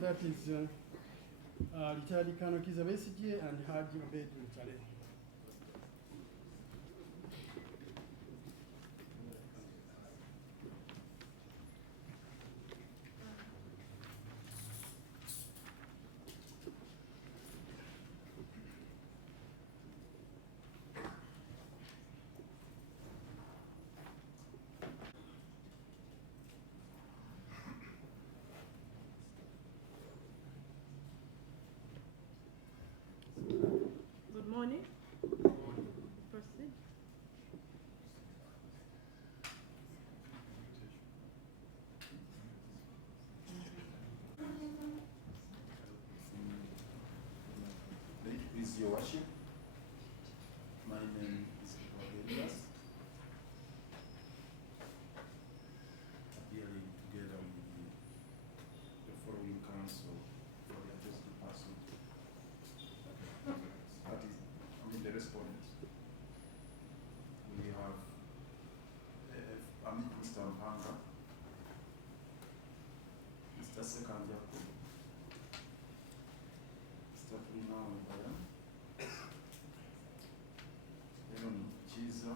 That is retired Colonel Kizza Besigye and Haji Obed Mutale. Good morning. Proceed. Please, Your Worship, my name is Cornelius. Appearing together with the following council for the addressed person. That is, the respondents. We have Mr. Mpanga, Mr. Sekanjaku, Mr. Kizza, Kizza,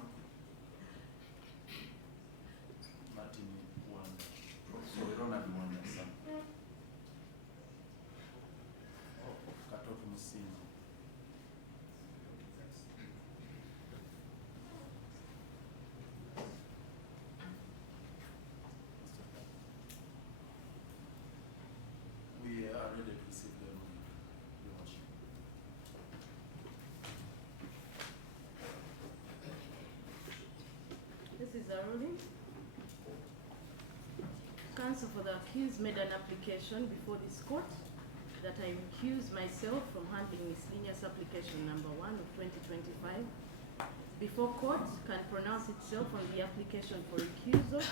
Martin Wanda, sorry, Ronald Wanda, son. Katoto Musinga. We are ready to receive the ruling, Your Worship. This is a ruling. Counsel for the accused made an application before this court that I recuse myself from handling miscellaneous application number 1 of 2025. Before court can pronounce itself on the application for recusal,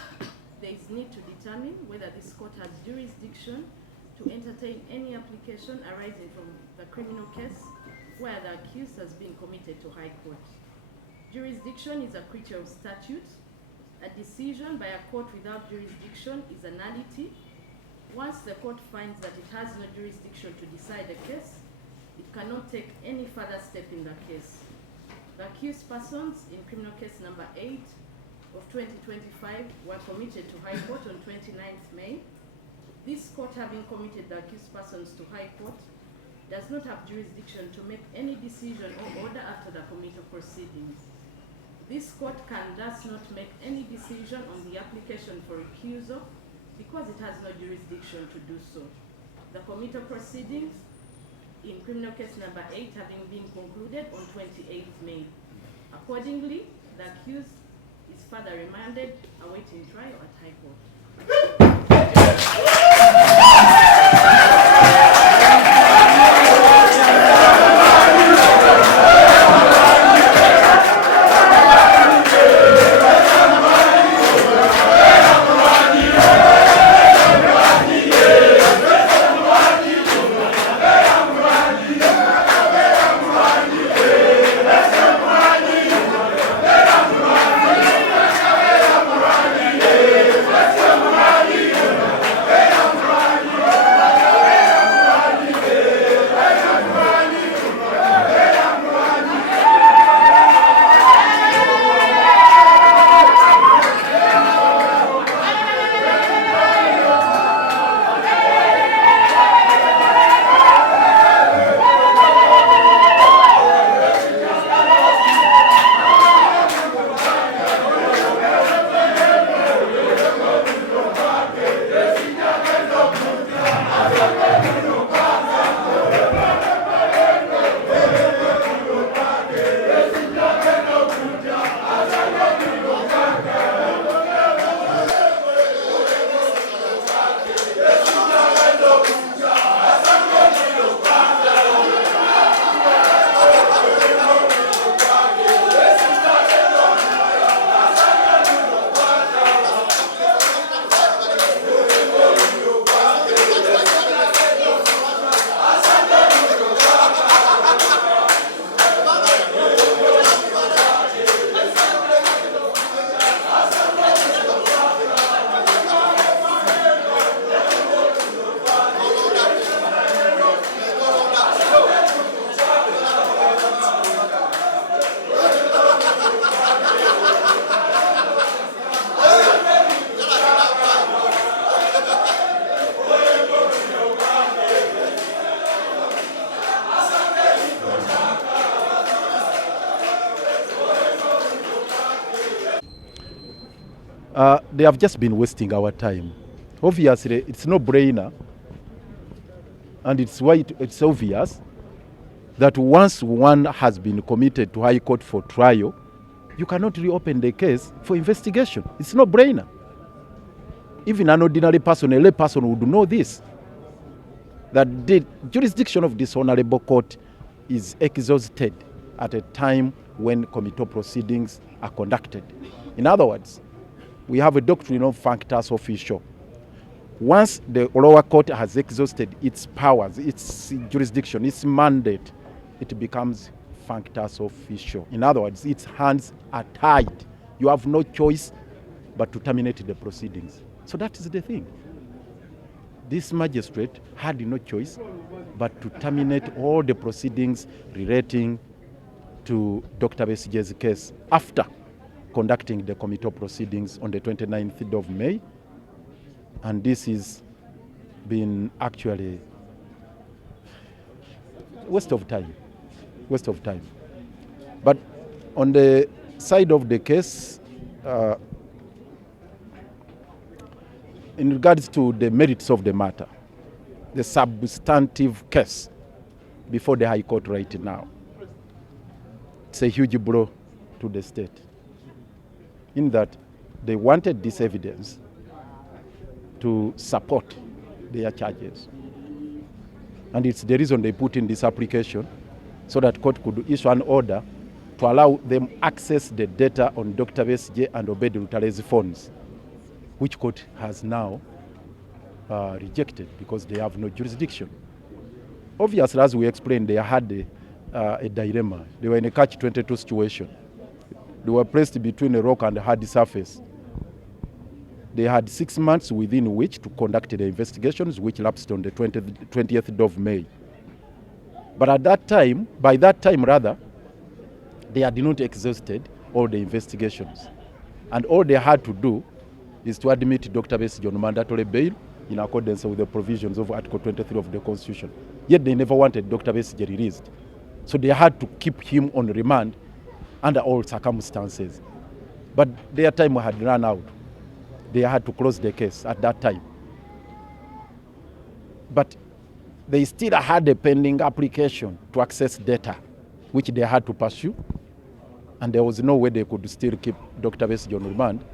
there is need to determine whether this court has jurisdiction to entertain any application arising from the criminal case where the accused has been committed to high court. Jurisdiction is a creature of statute. A decision by a court without jurisdiction is a nullity. Once the court finds that it has no jurisdiction to decide a case, it cannot take any further step in the case. The accused persons in criminal case number 8 of 2025 were committed to high court on 29th May. This court, having committed the accused persons to high court, does not have jurisdiction to make any decision or order after the committal proceedings. This court can thus not make any decision on the application for recusal because it has no jurisdiction to do so. The committal proceedings in criminal case number 8 having been concluded on 28th May. Accordingly, the accused is further remanded awaiting trial at high court. They have just been wasting our time. Obviously, it's no brainer, and it's obvious that once one has been committed to High Court for trial, you cannot reopen the case for investigation. It's no brainer. Even an ordinary person, a lay person would know this, that the jurisdiction of this honorable court is exhausted at a time when committal proceedings are conducted. In other words, we have a doctrine of functus officio. Once the lower court has exhausted its powers, its jurisdiction, its mandate, it becomes functus officio. In other words, its hands are tied. You have no choice but to terminate the proceedings. So that is the thing. This magistrate had no choice but to terminate all the proceedings relating to Dr. Besigye's case after conducting the committal proceedings on the 29th of May. And this is been actually waste of time. But on the side of the case, in regards to the merits of the matter, the substantive case before the High Court right now, it's a huge blow to the state, in that they wanted this evidence to support their charges. And it's the reason they put in this application, so that court could issue an order to allow them access the data on Dr. Besigye and Obed Lutare's phones, which court has now rejected because they have no jurisdiction. Obviously, as we explained, they had a dilemma. They were in a catch-22 situation. They were placed between a rock and a hard surface. They had 6 months within which to conduct the investigations, which lapsed on the 20th of May. But at that time, by that time rather, they had not exhausted all the investigations. And all they had to do is to admit Dr. Besigye on mandatory bail in accordance with the provisions of Article 23 of the Constitution. Yet they never wanted Dr. Besigye released. So they had to keep him on remand under all circumstances. But their time had run out. They had to close the case at that time. But they still had a pending application to access data, which they had to pursue. And there was no way they could still keep Dr. Besigye on remand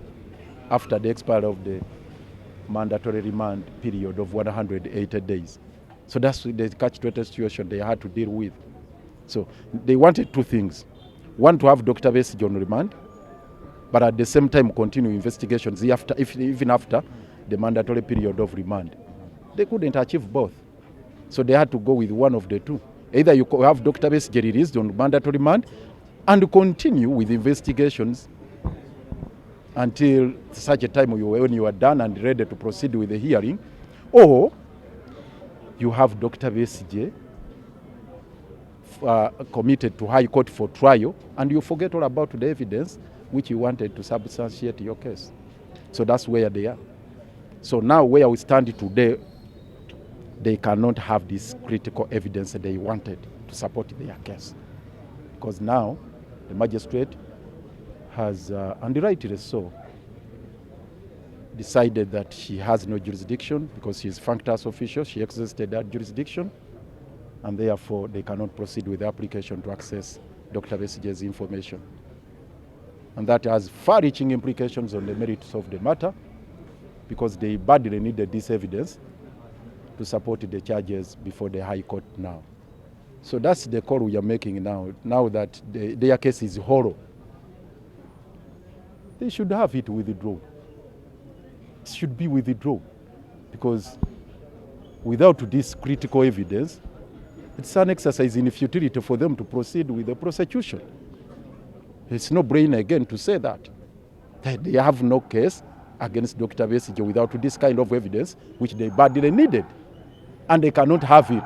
after the expiry of the mandatory remand period of 180 days. So that's the catch-22 situation they had to deal with. So they wanted two things. One, to have Dr. Besigye on remand, but at the same time continue investigations even after the mandatory period of remand. They couldn't achieve both. So they had to go with one of the two. Either you have Dr. Besigye released on mandatory remand and continue with investigations until such a time when you are done and ready to proceed with the hearing, or you have Dr. Besigye committed to High Court for trial, and you forget all about the evidence which you wanted to substantiate your case. So that's where they are. So now where we stand today, they cannot have this critical evidence that they wanted to support their case. Because now the magistrate has, and rightly so, decided that she has no jurisdiction because she is functus officio, she exhausted that jurisdiction, and therefore they cannot proceed with the application to access Dr. Besigye's information. And that has far-reaching implications on the merits of the matter, because they badly needed this evidence to support the charges before the High Court now. So that's the call we are making now that their case is hollow. They should have it withdrawn. It should be withdrawn, because without this critical evidence, it's an exercise in futility for them to proceed with the prosecution. It's no brainer again to say that they have no case against Dr. Besigye without this kind of evidence, which they badly needed. And they cannot have it.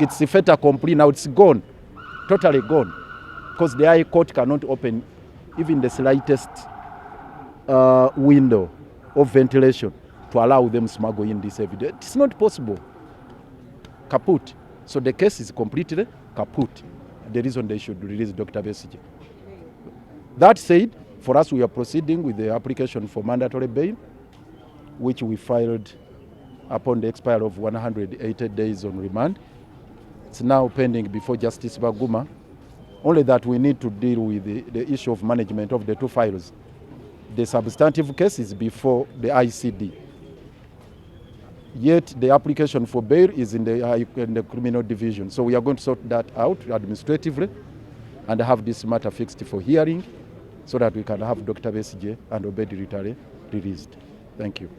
It's a fait accompli now, it's gone, totally gone. Because the High Court cannot open even the slightest window of ventilation to allow them smuggle in this evidence. It's not possible. Kaput. So the case is completely kaput. The reason they should release Dr. Besigye. That said, For us, we are proceeding with the application for mandatory bail, which we filed upon the expiry of 180 days on remand. It's now pending before Justice Baguma, only that we need to deal with the issue of management of the two files. The substantive case is before the ICD. Yet the application for bail is in the criminal division. So we are going to sort that out administratively and have this matter fixed for hearing so that we can have Dr. Besigye and Obedi Ritare released. Thank you.